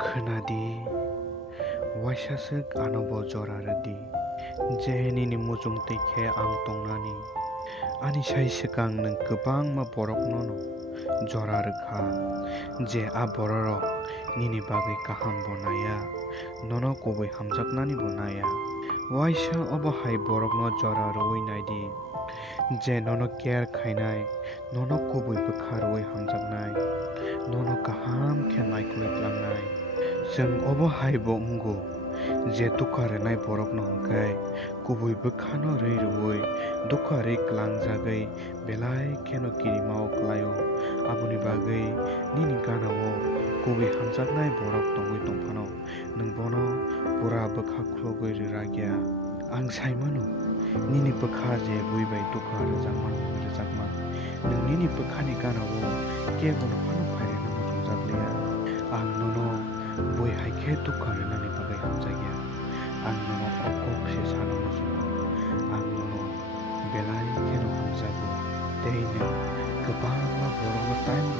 खोनादि waisa anobo jora rwdi je nini mochungtwi khe ang tongnani ani sai swkang nung kwbangma borokno jora rwkha je a borok nini bagwi kaham bo naya nono kubui hamjaknani bo naya waisa obo hai borokno jora rwwi naidi je nono care khainai nono kubui bwkha rwwi hamjaknai nono kaham khe naikolwi tlangnai जों obo hai bo ungo je duka rwnai borokno hingkhai kubui bwkhano rwui duka rwi klangjagwi belai kheno kirimao khlaio aboni bagwi nini ganao kubui hamjaknai borok tongwi tongphano nung bono pura bwkha khulogwi rwragya ang saimano nini bwkha je buibai duka rwjakma nung nini bwkhani ganao kebono phano phaireno mochungjakliya ang nono boi haikhe duka rwnani bagwi hamjakya ang nono okokse sano musungo ang nono belai kheno hamjago tei nung kwbangma borokno time